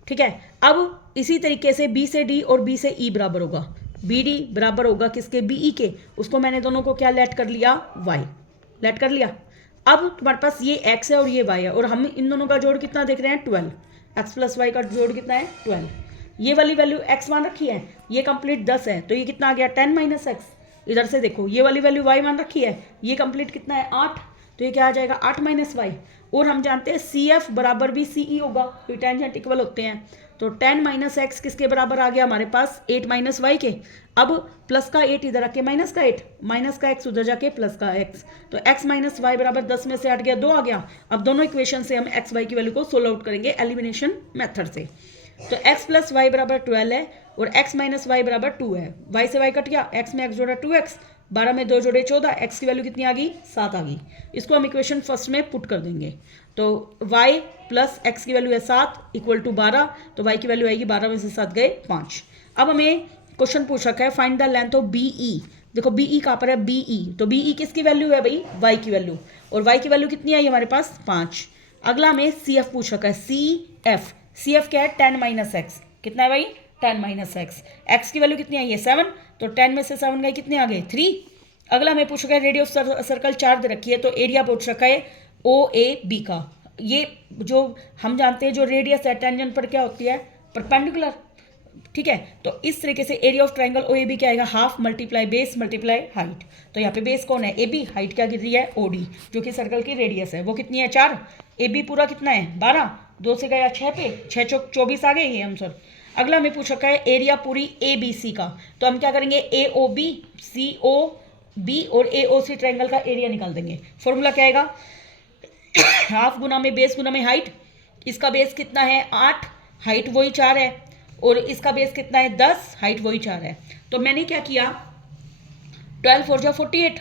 ठीक है। अब इसी तरीके से बी से डी और बी से ई बराबर होगा, बी डी बराबर होगा किसके बी ई के, उसको मैंने दोनों को क्या लेट कर लिया वाई, लेट कर लिया। अब तुम्हारे पास ये एक्स है और ये वाई है और हम इन दोनों का जोड़ कितना देख रहे हैं 12, एक्स प्लस वाई का जोड़ कितना है 12। ये वाली वैल्यू एक्स मान रखी है, ये कंप्लीट 10 है, तो ये कितना आ गया 10 माइनस एक्स। इधर से देखो ये वाली वैल्यू वाई मान रखी है, ये कंप्लीट कितना है 8, तो ये क्या आ जाएगा 8 माइनस वाई। और हम जानते हैं सी एफ बराबर भी सी ई होगा, तो टेंजेंट इक्वल होते हैं। तो 10 माइनस एक्स किसके बराबर आ गया हमारे पास 8 माइनस वाई के। अब प्लस का 8 इधर आके माइनस का 8, माइनस का एक्स उधर जाके प्लस का एक्स, तो एक्स माइनस वाई बराबर 10 में से 8 गया 2 आ गया। अब दोनों इक्वेशन से हम एक्स वाई की वैल्यू को सोल्व आउट करेंगे एलिमिनेशन मेथड से। तो x प्लस वाई बराबर 12 है और x माइनस वाई बराबर 2 है। y से y कट गया, x में x जोड़ा 2x, 12 में 2 जोड़े 14, x की वैल्यू कितनी आ गई 7 आ गई। इसको हम इक्वेशन फर्स्ट में पुट कर देंगे, तो y प्लस x की वैल्यू है 7 इक्वल टू 12, तो y की वैल्यू आएगी 12 में से 7 गए 5। अब हमें क्वेश्चन पूछ रखा है find the length of B E. देखो बी ई कहाँ पर है बी ई, तो बी ई किसकी वैल्यू है भाई y की वैल्यू, और y की वैल्यू कितनी आई हमारे पास 5। अगला हमें सी एफ पूछ रखा है, सी एफ, सी एफ क्या है 10 माइनस एक्स, कितना है भाई 10 माइनस एक्स। एक्स की वैल्यू कितनी आई है 7, तो 10 में से 7 गए कितने आ गए 3। अगला हमें पूछ रखा है रेडियस सर्कल 4 दे रखी है, तो एरिया पूछ रखा है ओ ए बी का। ये जो हम जानते हैं जो रेडियस है टेंजेंट पर क्या होती है परपेंडिकुलर, ठीक है। तो इस तरीके से area of triangle O A B क्या आएगा half multiply base multiply height. तो यहाँ पे बेस कौन है ए बी, हाइट क्या गिर रही है ओ डी, जो कि सर्कल की रेडियस है वो कितनी है 4, ए बी पूरा कितना है 12, 2 से गया 6 पे 6 चौक 24 आ गए ये आंसर। अगला हमें पूछ रखा है एरिया पूरी ए बी सी का, तो हम क्या करेंगे ए O B C O B और ए ओ सी ट्राइंगल का एरिया निकाल देंगे। फॉर्मूला क्या आएगा हाफ गुना में बेस गुना में हाइट। इसका बेस कितना है 8, हाइट वही 4 है, और इसका बेस कितना है 10, हाइट वही 4 है। तो मैंने क्या किया 12 4 जा 48,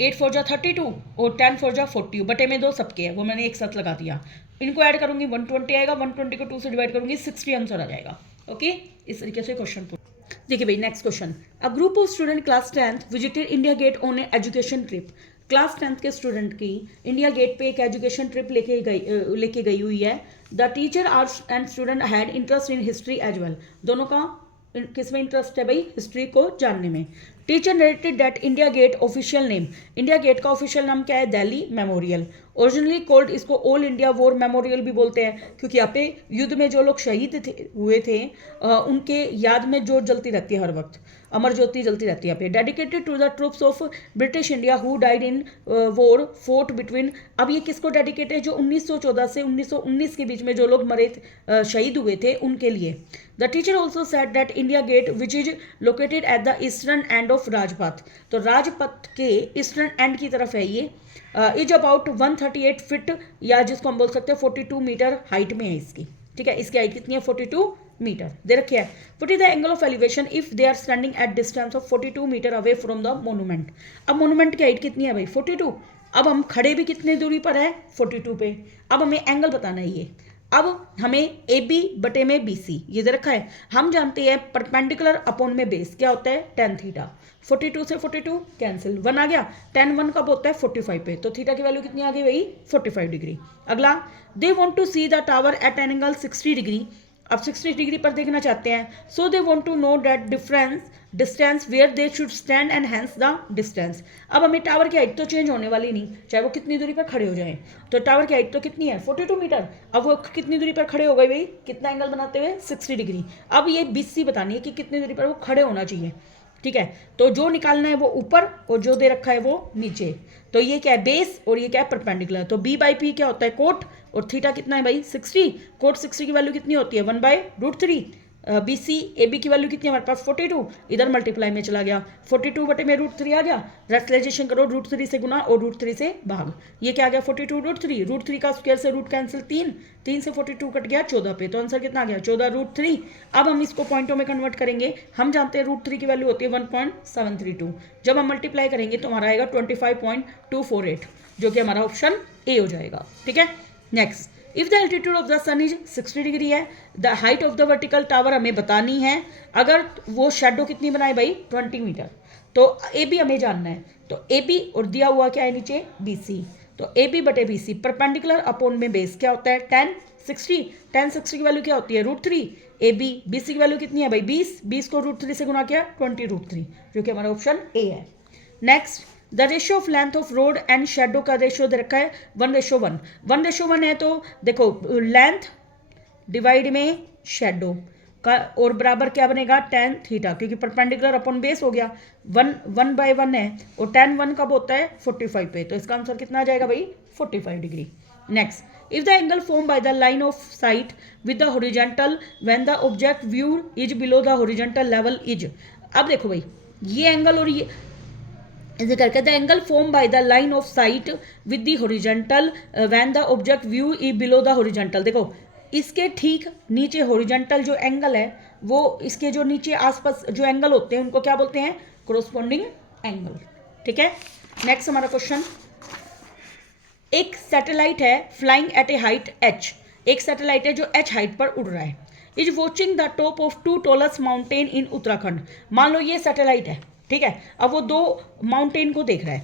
8 4 जा 32 और 10 4 जा 40 बटे में 2 सबके है वो मैंने एक साथ लगा दिया। इनको ऐड करूंगी 120 आएगा, 120 को 2 से डिवाइड करूंगी 60 आंसर आ जाएगा। ओके, इस तरीके से क्वेश्चन देखिए भाई। Next question, a group of student class 10th visited India get on A education trip. Class 10th के स्टूडेंट की इंडिया गेट पे एक एजुकेशन ट्रिप लेके गई हुई है। The teacher are and student had interest in history as well. दोनों का किस में इंटरेस्ट है भाई हिस्ट्री को जानने में। Teacher narrated that India gate official name, India gate का ऑफिशियल नाम क्या है दिल्ली मेमोरियल। ओरिजिनली कोल्ड इसको ऑल इंडिया वॉर मेमोरियल भी बोलते हैं, क्योंकि यहाँ पे युद्ध में जो लोग शहीद हुए थे उनके याद में जोत जलती रहती है हर वक्त, अमर ज्योति जलती रहती है यहाँ पे। Dedicated to the troops of British India who died in war fought between. अब ये किसको डेडिकेट है, जो 1914 से 1919 के बीच में जो लोग मरे शहीद हुए थे उनके लिए। The teacher also said that India gate which is located at the eastern end of Rajpath, तो राजपथ के ईस्टर्न एंड की तरफ है ये। इज अबाउट 138 फीट, या जिसको हम बोल सकते हैं 42 मीटर हाइट में है इसकी, ठीक है। इसकी हाइट कितनी है? 42 मीटर दे रखी है। What is the angle of elevation if they are standing at distance of 42 meter away from the monument. अब मोनूमेंट की हाइट कितनी है भाई? 42। अब हम खड़े भी कितने दूरी पर है? 42 पे। अब हमें एंगल बताना है ये। अब हमें ए बी बटे में बी सी ये दे रखा है। हम जानते हैं परपेंडिकुलर अपॉन में बेस क्या होता है? tan theta. 42 से 42 कैंसिल, 1 आ गया। tan 1 कब होता है? 45 पे, तो थीटा की वैल्यू कितनी आ गई भाई? 45 डिग्री। अगला, they want to see the tower at an angle 60 degree. अब 60 डिग्री पर देखना चाहते हैं। So they want to know that distance where they should stand and hence the distance. अब हमें टावर की हाइट तो चेंज होने वाली नहीं, चाहे वो कितनी दूरी पर खड़े हो जाएं। तो टावर की हाइट तो कितनी है? 42 मीटर। अब वो कितनी दूरी पर खड़े हो गए भाई? कितना एंगल बनाते हुए? 60 डिग्री। अब ये BC बतानी है कि कितनी दूरी पर वो खड़े होना चाहिए, ठीक है। तो जो निकालना है वो ऊपर और जो दे रखा है वो नीचे। तो ये क्या है? बेस, और ये क्या है? परपेंडिकुलर। तो B/P क्या होता है? कोट, और थीटा कितना है भाई? 60। कोट 60 की वैल्यू कितनी होती है? 1/√3। BC AB की वैल्यू कितनी है हमारे पास? 42। इधर मल्टीप्लाई में चला गया, 42 बटे में √3 आ गया। रेशनलाइजेशन करो, √3 से गुना और √3 से भाग। ये क्या आ गया? 42 √3 का स्क्वायर से रूट कैंसिल 3 से 42 कट गया 14 पे, तो आंसर कितना आ गया? 14√3। अब हम इसको पॉइंटों में कन्वर्ट करेंगे। हम जानते हैं √3 की वैल्यू होती है 1.732। जब हम मल्टीप्लाई करेंगे तो हमारा आएगा 25.248, जो कि हमारा ऑप्शन ए हो जाएगा, ठीक है। Next, if the altitude of the sun is 60 degree है, the height of the vertical tower हमें बतानी है। अगर वो शेडो कितनी बनाए भाई? 20 मीटर। तो ए बी हमें जानना है, तो ए बी और दिया हुआ क्या है नीचे? BC। तो ए बी बटे BC, परपेंडिकुलर अपॉन में बेस क्या होता है? tan 60 की वैल्यू क्या होती है? √3। ए बी BC की वैल्यू कितनी है भाई? 20 को √3 से गुना किया 20√3, जो कि हमारा ऑप्शन ए है। Next, the ratio of length of road and shadow का रेशियो दे रखा है 1:1। 1:1 है, तो देखो लेंथ डिवाइड में शेडो का, और बराबर क्या बनेगा? tan थीटा, क्योंकि परपेंडिकुलर अपॉन बेस हो गया। 1/1 है, और tan 1 कब होता है? 45 पे, तो इसका आंसर कितना आ जाएगा भाई? 45 degree. Next, if the angle form by the line of site with the horizontal when the object view is below the horizontal level is. अब देखो भाई, ये एंगल और ये इसे करके the angle form by the line of site with the horizontal when the object view is below the horizontal. देखो इसके ठीक नीचे हॉरिजॉन्टल जो एंगल है, वो इसके जो नीचे आसपास जो एंगल होते हैं उनको क्या बोलते हैं? कोरोस्पोंडिंग एंगल, ठीक है। नेक्स्ट हमारा क्वेश्चन, एक सैटेलाइट है फ्लाइंग एट ए हाइट h। एक सैटेलाइट है जो h हाइट पर उड़ रहा है। Is watching the top of 2 tallest mountain in Uttarakhand. मान लो ये सैटेलाइट है, ठीक है। अब वो 2 माउंटेन को देख रहा है,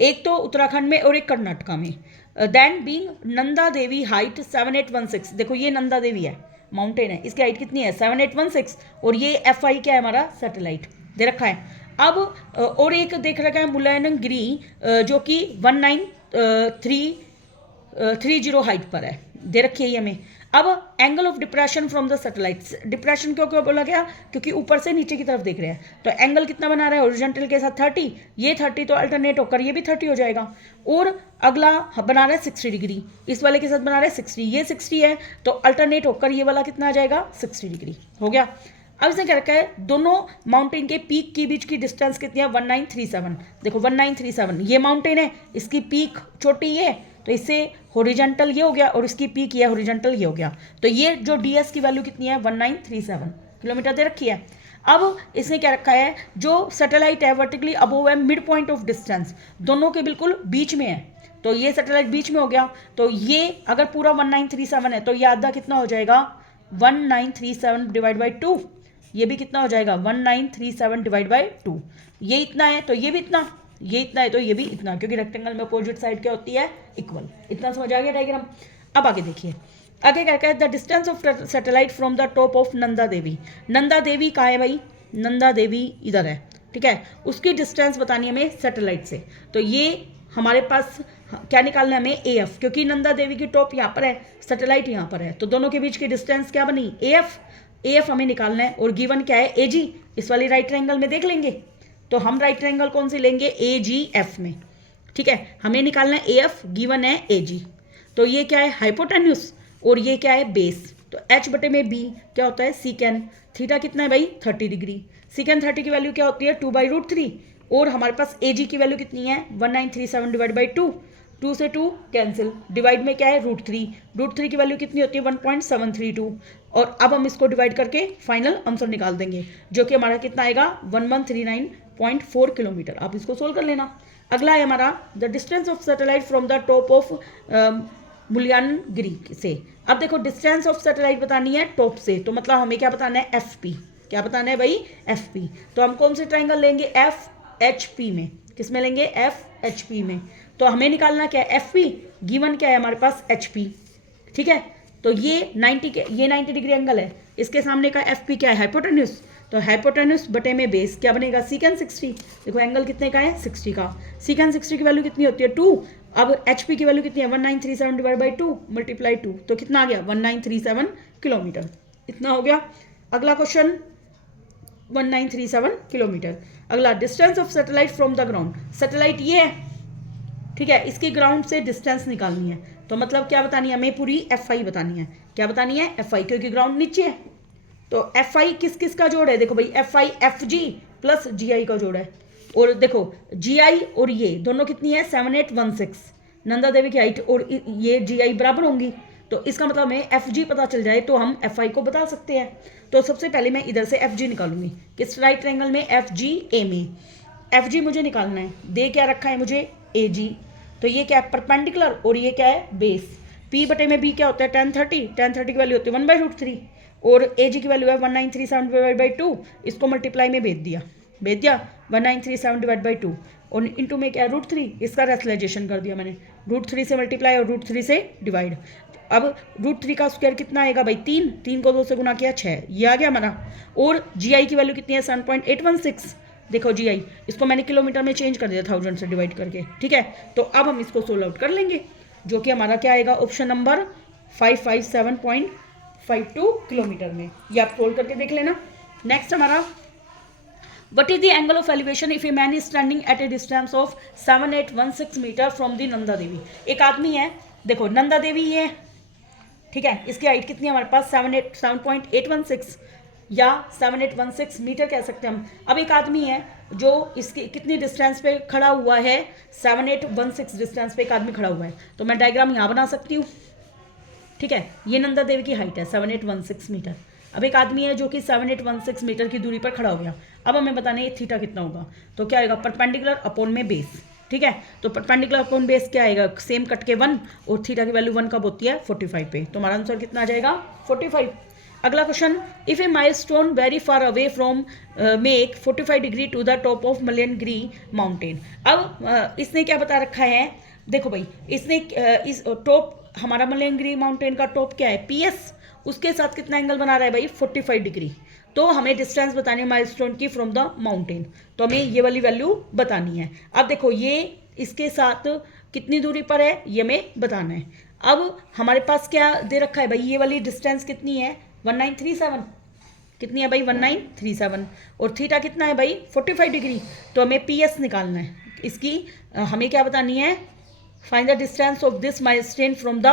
एक तो उत्तराखंड में और एक कर्नाटका में। Then being Nanda Devi height 7816। देखो ये नंदा देवी है, माउंटेन है, इसकी हाइट कितनी है? 7816, और ये FI क्या है हमारा? सैटेलाइट दे रखा है। अब और एक देख रखा है मुल्लायनगिरी, जो कि 19330 हाइट पर है, दे रखी है हमें। अब angle of depression from the satellites. Depression क्यों क्यों बोला गया? क्योंकि ऊपर से नीचे की तरफ देख रहे हैं, तो एंगल कितना बना रहा है? हॉरिजॉन्टल के साथ 30, ये 30 तो अल्टरनेट होकर ये भी 30 हो जाएगा। और अगला बना रहा है 60 डिग्री, इस वाले के साथ बना रहा है 60, ये 60 है, तो अल्टरनेट होकर ये वाला कितना आ जाएगा? 60 डिग्री हो गया। अब इसने क्या रखा है? दोनों माउंटेन के पीक के बीच की डिस्टेंस कितनी है? 1937। देखो 1937 ये माउंटेन है, इसकी पीक छोटी ये, तो इससे हॉरिजॉन्टल ये हो गया और इसकी पीक ये हॉरिजॉन्टल ये हो गया। तो ये जो DS की वैल्यू कितनी है? 1937 किलोमीटर दे रखी है। अब इसने क्या रखा है? जो सैटेलाइट है वर्टिकली अबोव है, मिड पॉइंट ऑफ डिस्टेंस दोनों के बिल्कुल बीच में है, तो ये सैटेलाइट बीच में हो गया। तो ये अगर पूरा 1937 है तो ये आधा कितना हो जाएगा? 1937 डिवाइड बाई 2। ये भी कितना हो जाएगा? 1937 डिवाइड बाई 2। ये इतना है तो ये भी इतना, ये इतना है तो ये भी इतना, क्योंकि रेक्टेंगल में अपोजिट साइड क्या होती है? इक्वल। इतना समझ आ गया डायग्राम। अब आगे देखिए, आगे क्या कहता है? The distance of satellite from the top of Nanda Devi. Nanda Devi कहाँ है भाई? नंदा देवी इधर है, ठीक है। उसकी डिस्टेंस बतानी है हमें सैटेलाइट से, तो ये हमारे पास क्या निकालना है हमें? AF, क्योंकि नंदा देवी की टॉप यहाँ पर है, सैटेलाइट यहाँ पर है, तो दोनों के बीच की डिस्टेंस क्या बनी? AF हमें निकालना है, और गिवन क्या है? AG। इस वाली राइट ट्रायंगल में देख लेंगे, तो हम राइट ट्रायंगल कौन सी लेंगे? AGF में, ठीक है। हमें निकालना है AF, गिवन है AG। तो ये क्या है? हाइपोटेन्यूस, और ये क्या है? बेस, तो h बटे में b क्या होता है सीकेन थीटा कितना है भाई 30 डिग्री। सीकेन 30 की वैल्यू क्या होती है 2/√3 और हमारे पास एजी की वैल्यू कितनी है 1937 डिवाइड बाई 2, 2 से 2 कैंसिल, डिवाइड में क्या है √3 की वैल्यू कितनी होती है 1.732 और अब हम इसको डिवाइड करके फाइनल आंसर निकाल देंगे जो कि हमारा कितना आएगा 1139.4 किलोमीटर। आप इसको सोल्व कर लेना। अगला है हमारा the distance of satellite from the top of Mullayanagiri से। अब देखो डिस्टेंस ऑफ सैटेलाइट बतानी है टॉप से, तो मतलब हमें क्या बताना है FP, क्या बताना है भाई FP। तो हम कौन से ट्राइंगल लेंगे FHP में, किस में लेंगे FHP में। तो हमें निकालना क्या है FP, गिवन क्या है हमारे पास HP, ठीक है। तो ये 90 डिग्री एंगल है, इसके सामने का FP क्या है हाइपोटेन्यूज, तो हाइपोटेन्यूज बटे में बेस क्या बनेगा सीकेन 60। देखो एंगल कितने का है 60 का, सीकेन 60 की वैल्यू कितनी होती है 2। अब HP की वैल्यू कितनी है 1937 डिवाइड बाई 2 मल्टीप्लाई 2, तो कितना आ गया 1937 किलोमीटर, इतना हो गया। अगला क्वेश्चन 1937 किलोमीटर। अगला distance of satellite from the ground, satellite ये है, ठीक है, इसकी ग्राउंड से डिस्टेंस निकालनी है। तो मतलब क्या बतानी है हमें पूरी FI बतानी है, क्या बतानी है FI, क्योंकि ग्राउंड नीचे है। तो FI किस किस का जोड़ है, देखो भाई FI FG प्लस GI का जोड़ है। और देखो GI और ये दोनों कितनी है 7816, नंदा देवी की हाइट और ये GI बराबर होंगी, तो इसका मतलब हमें FG पता चल जाए तो हम FI को बता सकते हैं। तो सबसे पहले मैं इधर से FG निकालूंगी, किस राइट ट्रायंगल में FGA में। FG मुझे निकालना है, दे क्या रखा है मुझे AG, तो ये क्या है परपेंडिकुलर और ये क्या है बेस। P बटे में B क्या होता है 1030 की वैल्यू होती है 1/√3 और AG की वैल्यू है 1937 डिवाइड बाई 2, इसको मल्टीप्लाई में भेज दिया 1937 डिवाइड बाई 2 और इंटू में क्या है √3, इसका रेशनलाइजेशन कर दिया मैंने, √3 से मल्टीप्लाई और √3 से डिवाइड। अब √3 का स्क्वायर कितना आएगा भाई 3 को 2 से गुना किया 6, ये आ गया हमारा। और GI की वैल्यू कितनी है 7.816, देखो GI इसको मैंने किलोमीटर में चेंज कर दिया 1000 से डिवाइड करके, ठीक है। तो अब हम इसको सोल्व आउट कर लेंगे जो कि हमारा क्या आएगा ऑप्शन नंबर 557.52 किलोमीटर में, ये आप सोल्व करके देख लेना। नेक्स्ट हमारा What is the angle of elevation if a man is standing at a distance of 7816 meter from the Nanda Devi. एक आदमी है, देखो नंदा देवी ये, ठीक है, इसकी हाइट कितनी है हमारे पास 7.816 या 7816 मीटर कह सकते हैं हम। अब एक आदमी है जो इसकी कितनी डिस्टेंस पे खड़ा हुआ है 7816 डिस्टेंस पे एक आदमी खड़ा हुआ है, तो मैं डायग्राम यहाँ बना सकती हूँ, ठीक है। ये नंदा देवी की हाइट है 7816 मीटर। अब एक आदमी है जो कि 7816 मीटर की दूरी पर खड़ा हो गया। अब हमें बताना है थीटा कितना होगा, तो क्या आएगा परपेंडिकुलर अपॉन में बेस, ठीक है। तो परपेंडिकुलर अपॉन बेस क्या आएगा सेम कट के 1 और थीटा की वैल्यू 1 कब होती है 45 पे, तो हमारा आंसर कितना आ जाएगा 45। अगला question if a milestone very far away from make 45 degree to the top of Mullayanagiri mountain. अब इसने क्या बता रखा है, देखो भाई इसने इस टॉप हमारा मुल्यानगिरी माउंटेन का टॉप क्या है PS, उसके साथ कितना एंगल बना रहा है भाई 45 डिग्री। तो हमें डिस्टेंस बतानी है माइलस्टोन की फ्रॉम द माउंटेन, तो हमें ये वाली वैल्यू बतानी है। अब देखो ये इसके साथ कितनी दूरी पर है ये हमें बताना है। अब हमारे पास क्या दे रखा है भाई, ये वाली डिस्टेंस कितनी है 1937, कितनी है भाई 1937 और थीटा कितना है भाई 45 डिग्री, तो हमें PS निकालना है। इसकी हमें क्या बतानी है find the distance of this milestone from the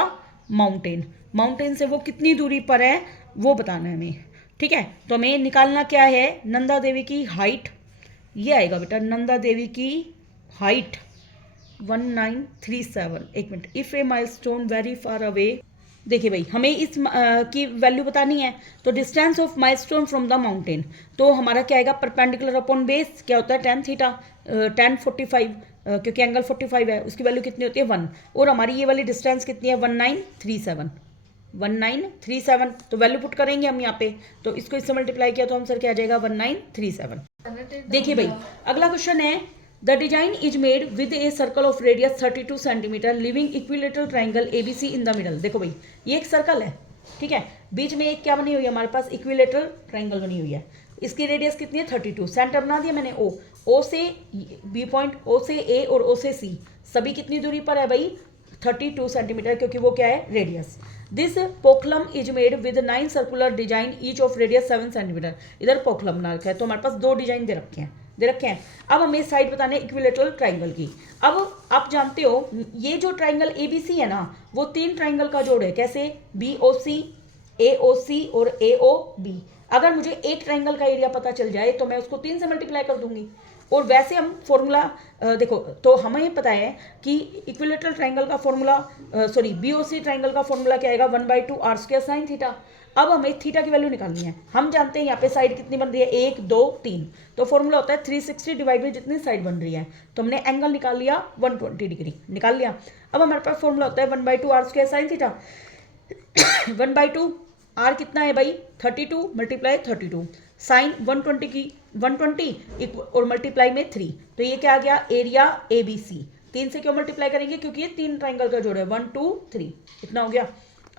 mountain, mountain से वो कितनी दूरी पर है वो बताना है हमें, ठीक है। तो हमें निकालना क्या है नंदा देवी की हाइट, ये आएगा बेटा नंदा देवी की हाइट 1937। एक minute, if a milestone very far away, देखिए भाई हमें इस की वैल्यू बतानी है, तो distance of milestone from the mountain, तो हमारा क्या आएगा परपेंडिकुलर अपॉन बेस क्या होता है tan थीटा, tan 45 क्योंकि एंगल 45 है, उसकी वैल्यू कितनी होती है 1 और हमारी ये वाली डिस्टेंस कितनी है 1937, तो वैल्यू पुट करेंगे हम यहाँ पे, तो इसको इससे मल्टीप्लाई किया तो आंसर क्या आ जाएगा 1937। देखिए भाई अगला क्वेश्चन है the design is made with a circle of radius 32 centimetre living equilateral triangle ABC in the middle. देखो भाई ये एक सर्कल है, ठीक है, बीच में एक क्या बनी हुई है हमारे पास इक्विलेटरल ट्राइंगल बनी हुई है, इसकी रेडियस कितनी है 32, सेंटर बना दिया मैंने O से B पॉइंट, O से A और O से C सभी कितनी दूरी पर है भाई 32 सेंटीमीटर, क्योंकि वो क्या है radius. This pookalam is made with 9 circular design each of radius 7 centimeter. इधर पोखलम बना रखा है, तो हमारे पास 2 डिजाइन दे रखे हैं। अब हमें साइड बताने इक्विलेटरल ट्राइंगल की। अब आप जानते हो ये जो ट्राइंगल ABC है ना वो 3 ट्राइंगल का जोड़ है, कैसे BOC AOC और AOB। अगर मुझे एक ट्राइंगल का एरिया पता चल जाए तो मैं उसको 3 से मल्टीप्लाई कर दूंगी। और वैसे हम फॉर्मूला देखो, तो हमें पता है कि इक्विलेटरल ट्राइंगल का फॉर्मूला BOC ट्राइंगल का फॉर्मूला क्या आएगा, 1/2 r² साइन थीटा। अब हमें थीटा की वैल्यू निकालनी है। हम जानते हैं यहाँ पे साइड कितनी बन रही है, 1 2 3, तो फॉर्मूला होता है 360 डिवाइड में जितनी साइड बन रही है। तो हमने एंगल निकाल लिया 120 डिग्री निकाल लिया। अब हमारे पास फॉर्मूला होता है 1/2 r² साइन थीटा। 1/2 r कितना है भाई, 32 मल्टीप्लाई 32 साइन 120 की 120 और मल्टीप्लाई में 3, तो ये क्या आ गया, एरिया ABC। 3 से क्यों मल्टीप्लाई करेंगे, क्योंकि ये 3 ट्राइंगल का जोड़ है, 1 2 3, इतना हो गया।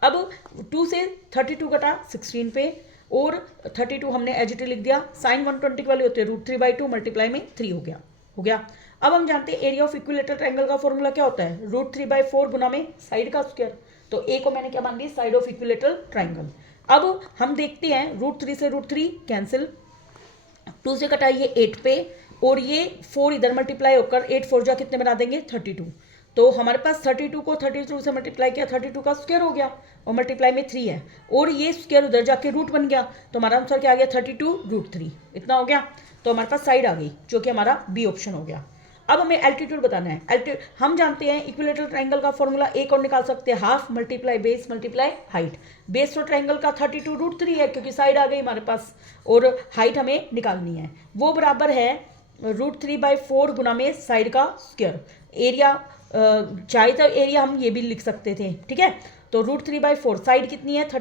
अब 2 से 32 कटा 16 पे, और 32 हमने एज इट लिख दिया। साइन 120 की वैल्यू होती है √3/2 मल्टीप्लाई में 3 हो गया। अब हम जानते हैं एरिया ऑफ इक्विलेटरल ट्राइंगल का फॉर्मूला क्या होता है, √3/4 गुना में साइड का स्क्वायर। तो ए को मैंने क्या मान ली, साइड ऑफ इक्विलेटरल ट्राइंगल। अब हम देखते हैं √3 से √3 कैंसिल, 2 से कटाइए 8 पे, और ये 4 इधर मल्टीप्लाई होकर 8 4 जा कितने बना देंगे, 32। तो हमारे पास 32 को 32 से मल्टीप्लाई किया, 32 का स्क्वायर हो गया, और मल्टीप्लाई में 3 है, और ये स्क्वायर उधर जाके रूट बन गया। तो हमारा आंसर क्या आ गया, 32√3, इतना हो गया। तो हमारे पास साइड आ गई, जो कि हमारा बी ऑप्शन हो गया। अब हमें एल्टीट्यूड बताना है। हम जानते हैं इक्विलेटरल ट्राइंगल का फॉर्मूला एक और निकाल सकते हैं, half multiply base multiply height. Base तो ट्राइंगल का 32√3 है, क्योंकि साइड आ गई हमारे पास, और हाइट हमें निकालनी है, वो बराबर है √3/4 गुना में साइड का स्क्वायर। एरिया चाहे तो एरिया हम ये भी लिख सकते थे, ठीक है। तो √3/4, साइड कितनी है, 32